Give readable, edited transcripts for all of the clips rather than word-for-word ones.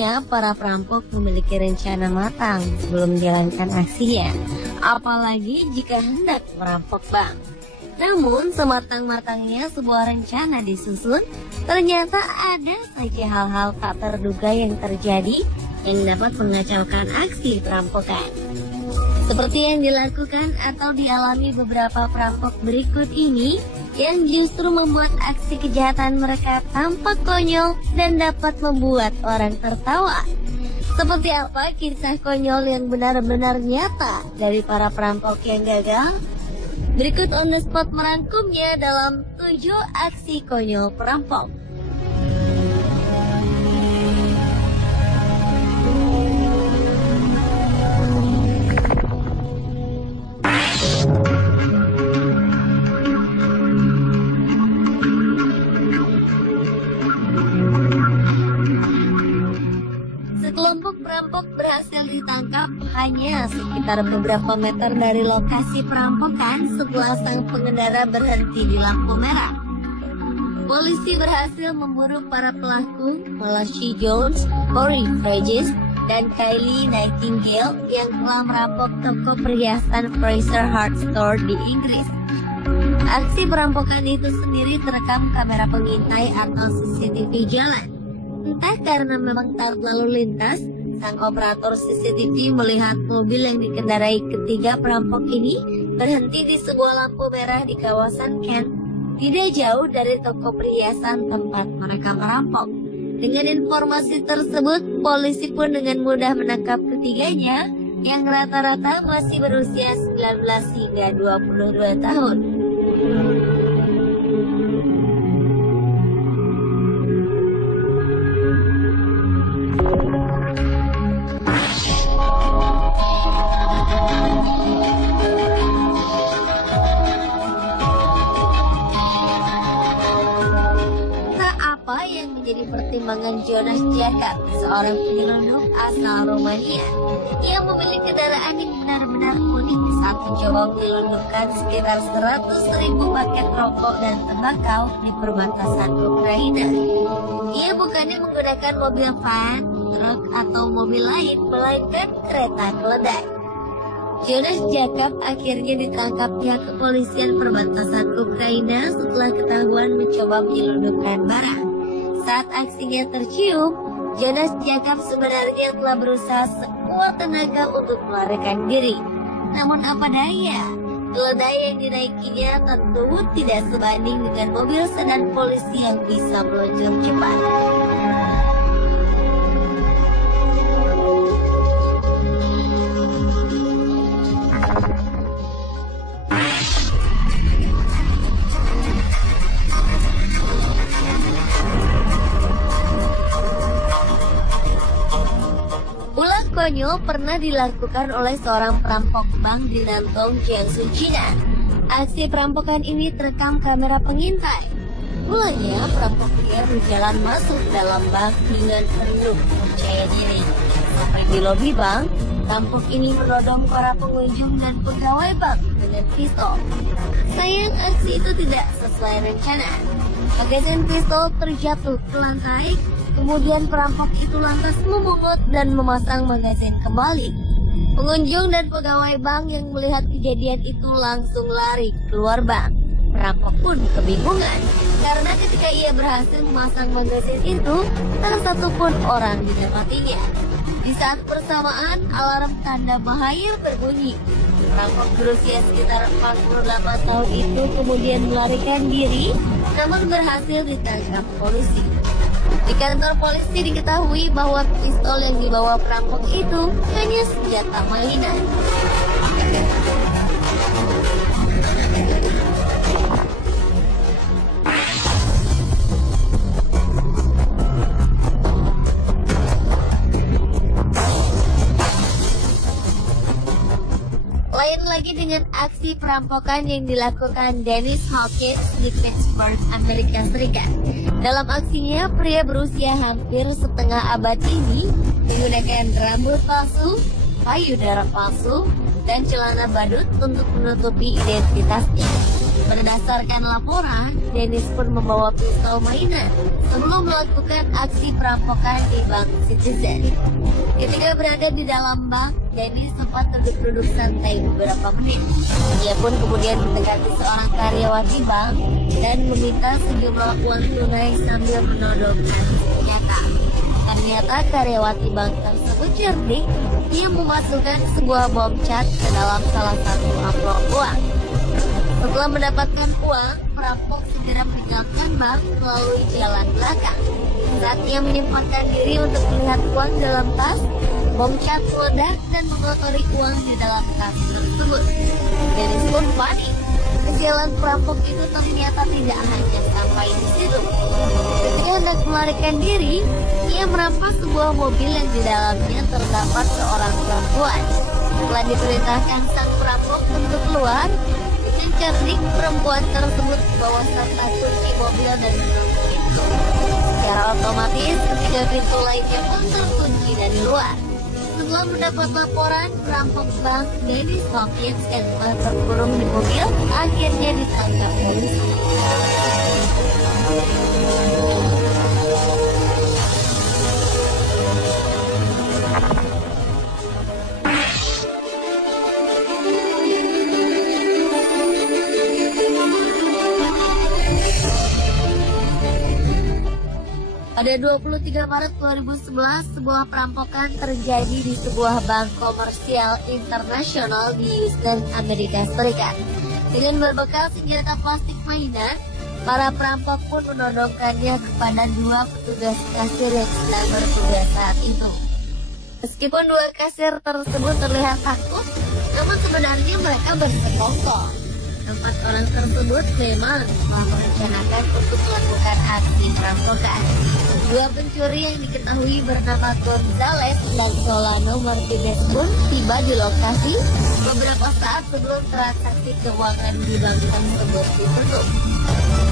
Tentunya para perampok memiliki rencana matang sebelum menjalankan aksinya, apalagi jika hendak merampok bank. Namun sematang-matangnya sebuah rencana disusun, ternyata ada saja hal-hal tak terduga yang terjadi yang dapat mengacaukan aksi perampokan. Seperti yang dilakukan atau dialami beberapa perampok berikut ini, yang justru membuat aksi kejahatan mereka tampak konyol dan dapat membuat orang tertawa. Seperti apa kisah konyol yang benar-benar nyata dari para perampok yang gagal? Berikut on the spot merangkumnya dalam 7 aksi konyol perampok. Sekelompok perampok berhasil ditangkap hanya sekitar beberapa meter dari lokasi perampokan setelah sang pengendara berhenti di lampu merah. Polisi berhasil memburu para pelaku, Malachi Jones, Corey Fregis, dan Kylie Nightingale yang telah merampok toko perhiasan Fraser Hart Store di Inggris. Aksi perampokan itu sendiri terekam kamera pengintai atau CCTV jalan. Entah karena memang takut lalu lintas, sang operator CCTV melihat mobil yang dikendarai ketiga perampok ini berhenti di sebuah lampu merah di kawasan Kent, tidak jauh dari toko perhiasan tempat mereka merampok. Dengan informasi tersebut, polisi pun dengan mudah menangkap ketiganya yang rata-rata masih berusia 19 hingga 22 tahun. Menjadi pertimbangan Jonas Jacob, seorang penyelundup asal Romania yang memiliki kendaraan yang benar-benar unik saat mencoba menyelundupkan sekitar 100.000 paket rokok dan tembakau di perbatasan Ukraina. Ia bukannya menggunakan mobil van, truk atau mobil lain, melainkan kereta keledai. Jonas Jacob akhirnya ditangkap pihak kepolisian perbatasan Ukraina setelah ketahuan mencoba menyelundupkan barang. Saat aksinya tercium, Jonas Jacob sebenarnya telah berusaha sekuat tenaga untuk melarikan diri. Namun apa daya, keledai yang dinaikinya tentu tidak sebanding dengan mobil sedan polisi yang bisa meluncur cepat. Konyol pernah dilakukan oleh seorang perampok bank di Nantong, Jiangsu, China. Aksi perampokan ini terekam kamera pengintai. Mulanya perampok pria berjalan masuk dalam bank dengan penuh percaya diri. Sampai di lobi bank, perampok ini menodong para pengunjung dan pegawai bank dengan pistol. Sayang aksi itu tidak sesuai rencana. Magazin pistol terjatuh ke lantai. Kemudian perampok itu lantas memungut dan memasang magazin kembali. Pengunjung dan pegawai bank yang melihat kejadian itu langsung lari keluar bank. Perampok pun kebingungan karena ketika ia berhasil memasang magazin itu, tak satu pun orang didapatinya. Di saat bersamaan, alarm tanda bahaya berbunyi. Perampok berusia sekitar 48 tahun itu kemudian melarikan diri, namun berhasil ditangkap polisi. Di kantor polisi diketahui bahwa pistol yang dibawa perampok itu hanya senjata mainan. Lain lagi dengan aksi perampokan yang dilakukan Dennis Hawkins di Pittsburgh, Amerika Serikat. Dalam aksinya, pria berusia hampir setengah abad ini menggunakan rambut palsu, payudara palsu, dan celana badut untuk menutupi identitasnya. Berdasarkan laporan, Dennis pun membawa pistol mainan sebelum melakukan aksi perampokan di Bank Citizen. Ketika berada di dalam bank, Dennis sempat duduk-duduk santai beberapa menit. Ia pun kemudian mendekati seorang karyawati bank dan meminta sejumlah uang tunai sambil menodongkan senjata. Ternyata karyawati bank tersebut cerdik. Ia memasukkan sebuah bom cat ke dalam salah satu amplop uang. Setelah mendapatkan uang, perampok segera meninggalkan bank melalui jalan belakang. Saat ia menyempatkan diri untuk melihat uang dalam tas, bom cat meledak dan mengotori uang di dalam tas tersebut. Dennis pun panik. Kesialan perampok itu ternyata tidak hanya sampai di situ. Ketika hendak melarikan diri, ia merampas sebuah mobil yang di dalamnya terdapat seorang perempuan. Setelah diperintahkan sang perampok untuk keluar, dengan cerdik perempuan tersebut membawa serta kunci mobil dan menutup pintu. Secara otomatis, ketiga pintu lainnya pun terkunci dari luar. Setelah mendapat laporan, perampok bank Dennis Hopkins yang telah terkurung di mobil akhirnya ditangkap polisi. Pada 23 Maret 2011, sebuah perampokan terjadi di sebuah bank komersial internasional di Houston, Amerika Serikat. Dengan berbekal senjata plastik mainan, para perampok pun menodongkannya kepada dua petugas kasir yang sedang bertugas saat itu. Meskipun dua kasir tersebut terlihat takut, namun sebenarnya mereka bersekongkol. Empat orang tersebut memang telah merencanakan untuk melakukan aksi perampokan. Dua pencuri yang diketahui bernama Gonzales dan Solano Martinez pun tiba di lokasi beberapa saat sebelum transaksi keuangan di bank tersebut ditutup.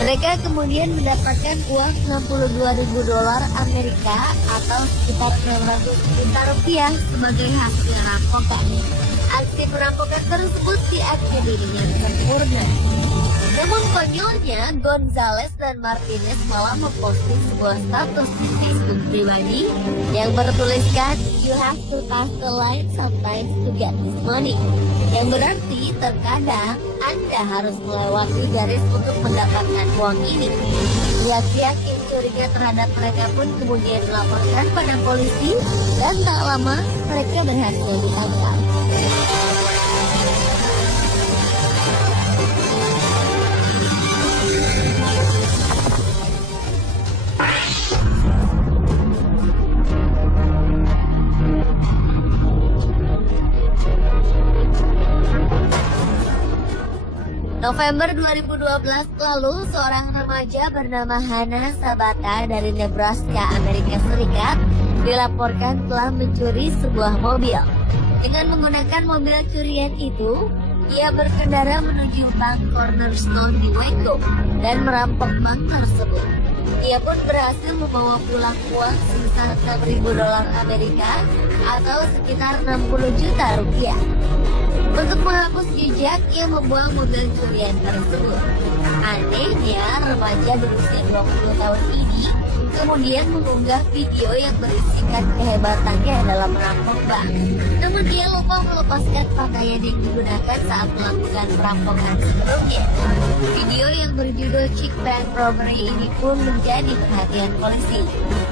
Mereka kemudian mendapatkan uang $62.000 Amerika atau sekitar 600 juta rupiah sebagai hasil rampokan. Aksi perampokan tersebut diakhiri dengan sempurna. Namun konyolnya, Gonzales dan Martinez malah memposting sebuah status di Facebook pribadi yang bertuliskan "You have to pass the line sometimes to get this money", yang berarti terkadang Anda harus melewati garis untuk mendapatkan uang ini. Pihak-pihak yang curiga terhadap mereka pun kemudian melaporkan pada polisi dan tak lama mereka berhasil ditangkap. November 2012 lalu, seorang remaja bernama Hannah Sabata dari Nebraska, Amerika Serikat, dilaporkan telah mencuri sebuah mobil. Dengan menggunakan mobil curian itu, ia berkendara menuju bank Cornerstone di Waco dan merampok bank tersebut. Ia pun berhasil membawa pulang uang sebesar $6.000 Amerika atau sekitar 60 juta rupiah. Untuk menghapus jejak, ia membuang mobil curian tersebut. Anehnya, remaja berusia 20 tahun ini kemudian mengunggah video yang berisikan kehebatannya dalam merampok bank. Namun dia lupa melepaskan pakaian yang digunakan saat melakukan perampokan sebelumnya. Video yang berjudul Chick Bank Robbery ini pun menjadi perhatian polisi.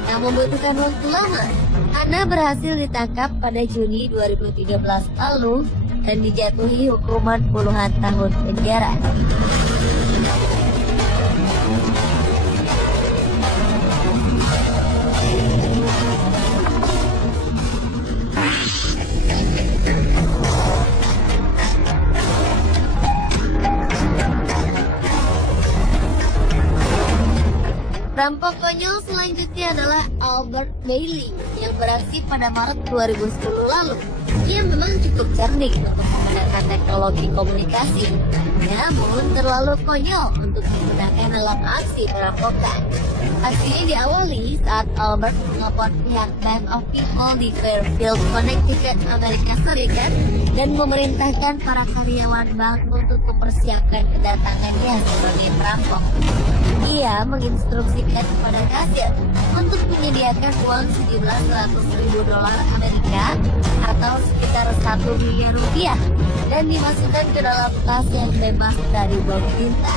Tak membutuhkan waktu lama, Hannah berhasil ditangkap pada Juni 2013 lalu dan dijatuhi hukuman puluhan tahun penjara. Perampok konyol selanjutnya adalah Albert Bailey yang beraksi pada Maret 2010 lalu. Ia memang cukup cerdik untuk menggunakan teknologi komunikasi, namun terlalu konyol untuk menggunakan dalam aksi perampokan. Aksi ini diawali saat Albert menelpon pihak Bank of People di Fairfield, Connecticut, Amerika Serikat dan memerintahkan para karyawan bank untuk mempersiapkan kedatangannya sebagai perampok. Ia menginstruksikan kepada kasir untuk menyediakan uang sejumlah $100.000 Amerika atau sekitar 1 miliar rupiah dan dimasukkan ke dalam tas yang bebas dari bom tinta.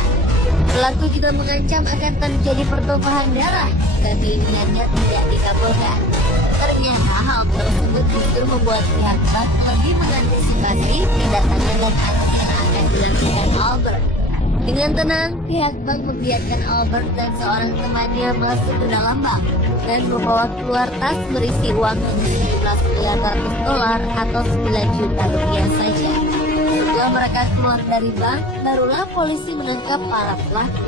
Pelaku juga mengancam akan terjadi pertumpahan darah jika keinginannya tidak dikabulkan. Ternyata hal tersebut justru membuat pihak bank lebih mengantisipasi kedatangan dan aksi yang akan dilakukan Albert. Dengan tenang, pihak bank membiarkan Albert dan seorang temannya masuk ke dalam bank dan membawa keluar tas berisi uang sejumlah $900 atau 9 juta rupiah saja. Setelah mereka keluar dari bank, barulah polisi menangkap para pelaku.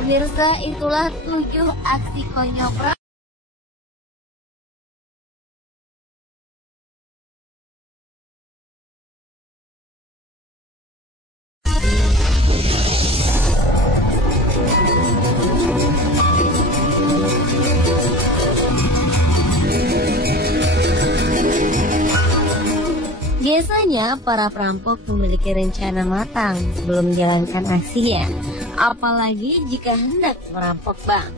Pemirsa, itulah 7 aksi konyol perampok. Biasanya para perampok memiliki rencana matang sebelum menjalankan aksinya, apalagi jika hendak merampok bank.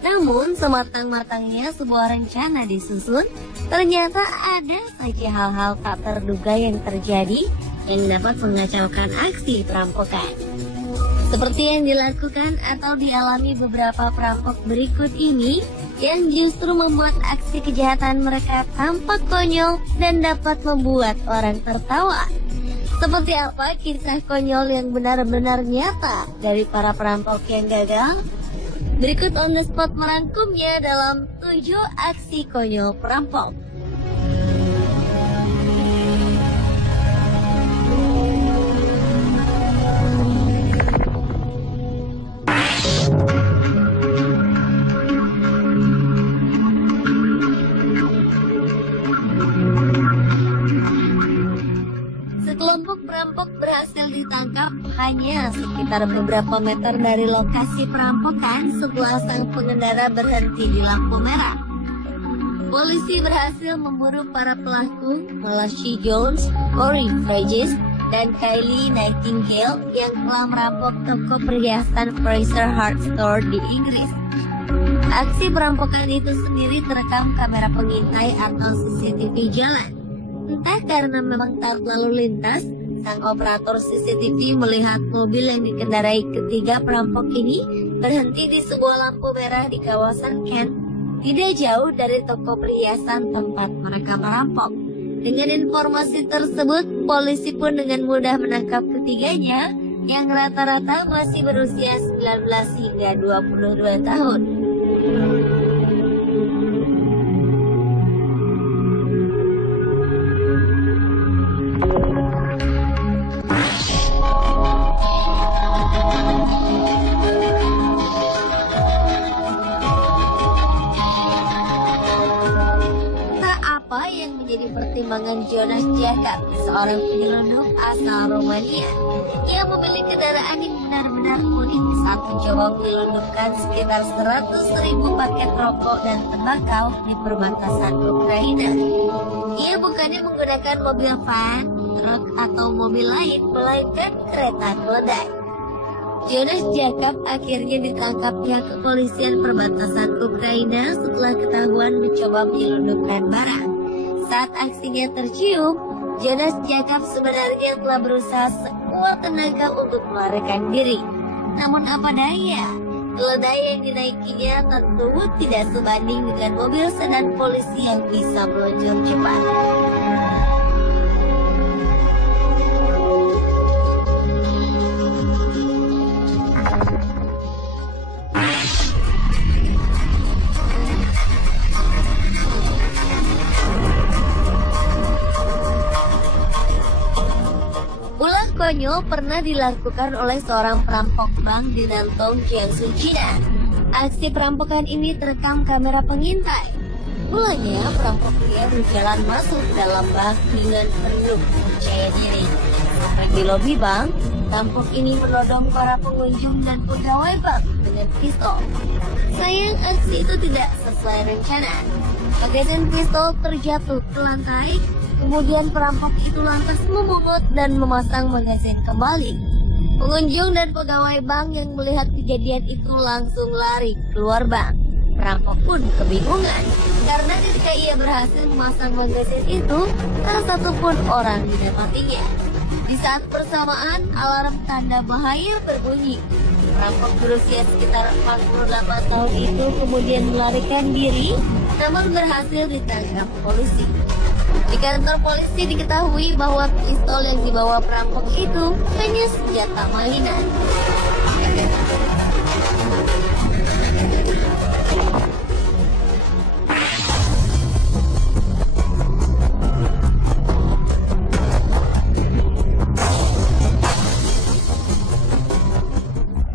Namun sematang-matangnya sebuah rencana disusun, ternyata ada saja hal-hal tak terduga yang terjadi yang dapat mengacaukan aksi perampokan. Seperti yang dilakukan atau dialami beberapa perampok berikut ini, yang justru membuat aksi kejahatan mereka tampak konyol dan dapat membuat orang tertawa. Seperti apa kisah konyol yang benar-benar nyata dari para perampok yang gagal? Berikut on the spot merangkumnya dalam 7 aksi konyol perampok. Sekelompok perampok berhasil ditangkap hanya sekitar beberapa meter dari lokasi perampokan setelah sang pengendara berhenti di lampu merah. Polisi berhasil memburu para pelaku, Malachi Jones, Corey Fregis, dan Kylie Nightingale yang telah merampok toko perhiasan Fraser Hart Store di Inggris. Aksi perampokan itu sendiri terekam kamera pengintai atau CCTV jalan. Entah karena memang taat lalu lintas, sang operator CCTV melihat mobil yang dikendarai ketiga perampok ini berhenti di sebuah lampu merah di kawasan Kent, tidak jauh dari toko perhiasan tempat mereka merampok. Dengan informasi tersebut, polisi pun dengan mudah menangkap ketiganya yang rata-rata masih berusia 19 hingga 22 tahun. Menjadi pertimbangan Jonas Jacob, seorang penyelundup asal Romania yang memiliki kendaraan yang benar-benar unik saat mencoba menyelundupkan sekitar 100.000 paket rokok dan tembakau di perbatasan Ukraina. Ia bukannya menggunakan mobil van, truk atau mobil lain, melainkan kereta keledai. Jonas Jacob akhirnya ditangkap pihak kepolisian perbatasan Ukraina setelah ketahuan mencoba menyelundupkan barang. Saat aksinya tercium, Jonas Jacob sebenarnya telah berusaha sekuat tenaga untuk melarikan diri. Namun apa daya, keledai yang dinaikinya tentu tidak sebanding dengan mobil sedan polisi yang bisa meluncur cepat. konyol pernah dilakukan oleh seorang perampok bank di Nantong, Jiangsu, China. Aksi perampokan ini terekam kamera pengintai. Mulanya perampok pria berjalan masuk dalam bank dengan penuh percaya diri. Sampai di lobi bank, perampok ini menodong para pengunjung dan pegawai bank dengan pistol. Sayang, aksi itu tidak sesuai rencana. Magasin pistol terjatuh ke lantai. Kemudian perampok itu lantas memungut dan memasang magazin kembali. Pengunjung dan pegawai bank yang melihat kejadian itu langsung lari keluar bank. Perampok pun kebingungan karena ketika ia berhasil memasang magazin itu, tak satu pun orang didapatinya. Di saat bersamaan, alarm tanda bahaya berbunyi. Perampok berusia sekitar 48 tahun itu kemudian melarikan diri, namun berhasil ditangkap polisi. Di kantor polisi diketahui bahwa pistol yang dibawa perampok itu hanya senjata mainan.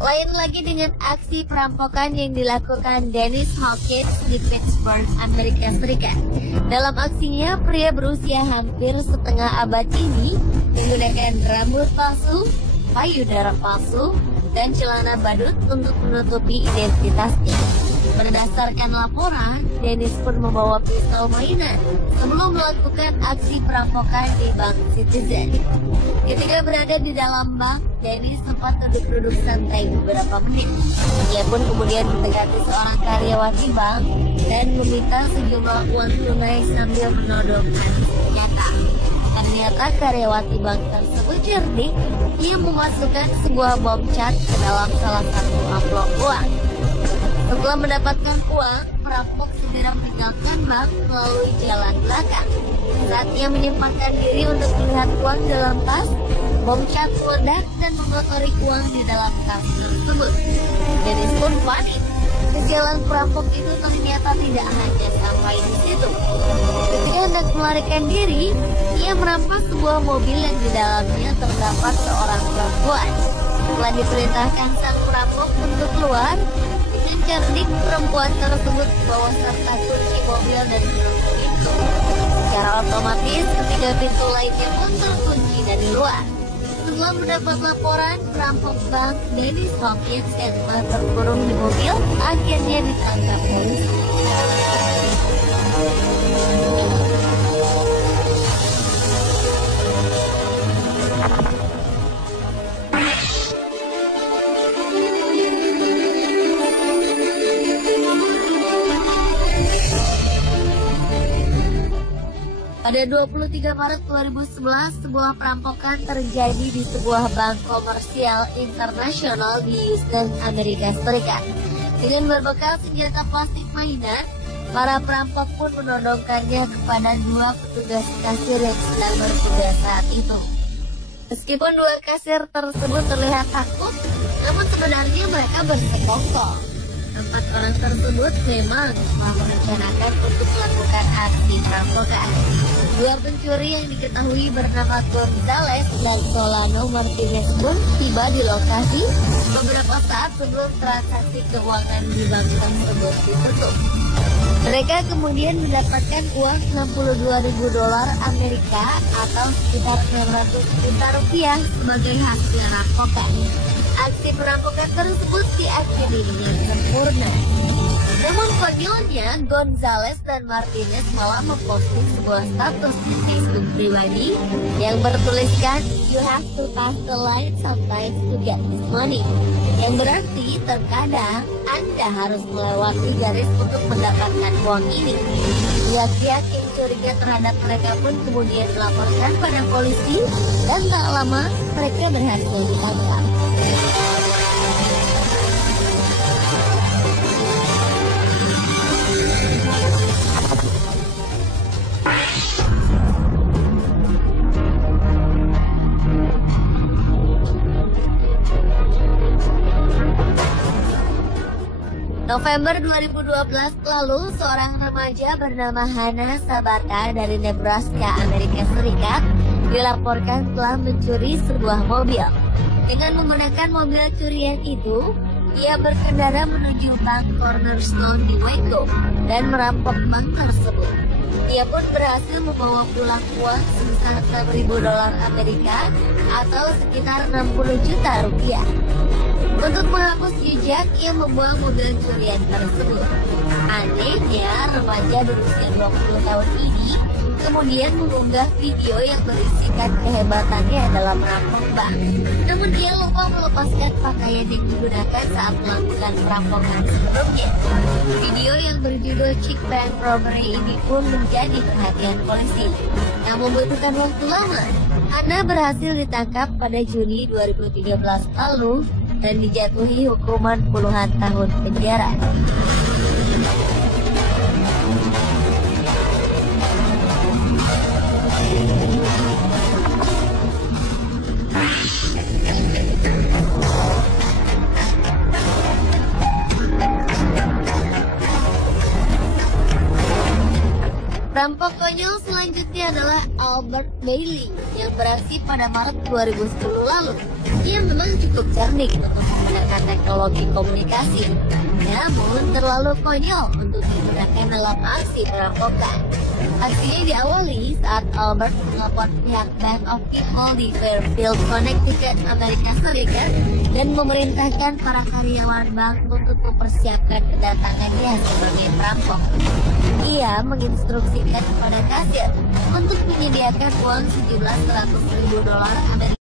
Lain lagi dengan aksi perampokan yang dilakukan Dennis Hawkins di Pittsburgh, Amerika Serikat. Dalam aksinya, pria berusia hampir setengah abad ini menggunakan rambut palsu, payudara palsu, dan celana badut untuk menutupi identitasnya. Berdasarkan laporan, Dennis pun membawa pistol mainan sebelum melakukan aksi perampokan di Bank Citizen. Ketika berada di dalam bank, Dennis sempat duduk-duduk santai beberapa menit. Ia pun kemudian mendekati seorang karyawati bank dan meminta sejumlah uang tunai sambil menodongkan senjata. Ternyata karyawati bank tersebut cerdik. Ia memasukkan sebuah bom cat ke dalam salah satu amplop uang. Setelah mendapatkan uang, perampok segera meninggalkan bank melalui jalan belakang. Saat ia menyempatkan diri untuk melihat uang dalam tas, bom cat meledak dan mengotori uang di dalam tas tersebut. Dennis pun panik. Kesialan perampok itu ternyata tidak hanya sampai di situ. Ketika hendak melarikan diri, ia merampas sebuah mobil yang di dalamnya terdapat seorang perempuan. Setelah diperintahkan sang perampok untuk keluar, dengan cerdik perempuan tersebut membawa serta kunci mobil dan menutup pintu. Secara otomatis, ketiga pintu lainnya pun terkunci dari luar. Setelah mendapat laporan, perampok bank Dennis Hawkins yang telah terkurung di mobil akhirnya ditangkap polisi. Pada 23 Maret 2011, sebuah perampokan terjadi di sebuah bank komersial internasional di Houston, Amerika Serikat. Dengan berbekal senjata plastik mainan, para perampok pun menodongkannya kepada dua petugas kasir yang sedang bertugas saat itu. Meskipun dua kasir tersebut terlihat takut, namun sebenarnya mereka bersekongkol. Empat orang tersebut memang telah merencanakan untuk melakukan aksi perampokan. Dua pencuri yang diketahui bernama Gonzales dan Solano Martinez pun tiba di lokasi beberapa saat sebelum transaksi keuangan di bank tersebut ditutup. Mereka kemudian mendapatkan uang $62.000 Amerika atau sekitar 600 juta rupiah sebagai hasil rampokan. Aksi perampokan tersebut diakhiri dengan sempurna. Namun konyolnya, Gonzales dan Martinez malah memposting sebuah status di Facebook pribadi yang bertuliskan "You have to pass the line sometimes to get this money", yang berarti terkadang Anda harus melewati garis untuk mendapatkan uang ini. Pihak-pihak yang curiga terhadap mereka pun kemudian melaporkan pada polisi dan tak lama mereka berhasil ditangkap. November 2012 lalu, seorang remaja bernama Hannah Sabata dari Nebraska, Amerika Serikat, dilaporkan telah mencuri sebuah mobil. Dengan menggunakan mobil curian itu, ia berkendara menuju bank Cornerstone di Waco dan merampok bank tersebut. Ia pun berhasil membawa pulang uang sebesar $6.000 Amerika atau sekitar 60 juta rupiah. Untuk menghapus jejak, ia membuang mobil curian tersebut. Anehnya, remaja berusia 20 tahun ini kemudian mengunggah video yang berisikan kehebatannya dalam merampok bank. Namun dia lupa melepaskan pakaian yang digunakan saat melakukan perampokan sebelumnya. Video yang berjudul Chick Bank Robbery ini pun menjadi perhatian polisi. Tak membutuhkan waktu lama, Hana berhasil ditangkap pada Juni 2013 lalu dan dijatuhi hukuman puluhan tahun penjara. Perampok konyol selanjutnya adalah Albert Bailey yang beraksi pada Maret 2010 lalu. Ia memang cukup cerdik untuk menggunakan teknologi komunikasi, namun terlalu konyol untuk digunakan dalam aksi perampokan. Aksinya diawali saat Albert menelpon pihak Bank of People di Fairfield, Connecticut, Amerika Serikat dan memerintahkan para karyawan bank untuk mempersiapkan kedatangannya sebagai perampok. Ia menginstruksikan kepada kasir untuk menyediakan uang sejumlah $100.000 Amerika